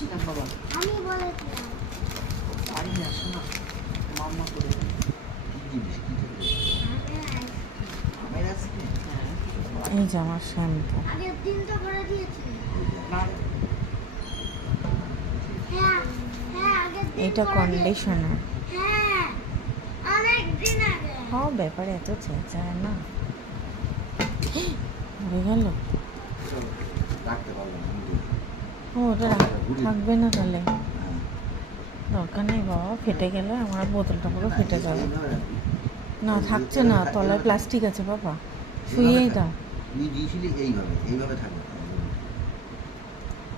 বলছিলাম বাবা, আমি বলেছিলাম বাড়ি আসো না, মাম্মা করে দেবে। কি জিনিস, কি করবে? আমের আইসক্রিম? হ্যাঁ। এই যে আমার শ্যাম্পু। আগের দিন তো করে দিয়েছি। না, হ্যাঁ হ্যাঁ আগের দিন এটা করে কন্ডিশনার। দিয়েছি। হ্যাঁ অনেক দিন আগে। সব ব্যাপারে এত চেঁচায় না। মরে গেল। রাখতে পারলাম না, আমি ও ওটা থাকবে না তাহলে, হ্যাঁ। দরকার নেই বাবা, ফেটে গেলে আমার বোতলটা পুরো ফেটে যাবে। এইভাবে রাখবি। না থাকছে না, তলায় প্লাস্টিক আছে বাবা, শুয়েই দাও। তুই দিয়েছিলি এইভাবে, এইভাবে থাকবে।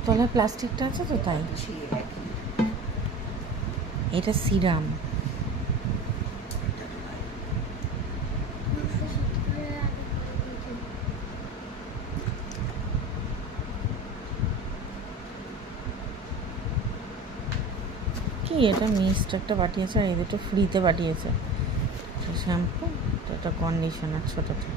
তলায় প্লাস্টিকটা আছে তো তাই। এটা সিরাম। কি এটা মিস্ট একটা পাঠিয়েছে আর এই দুটো ফ্রিতে পাঠিয়েছে। শ্যাম্পু, এটা কন্ডিশনার ছোটোটা।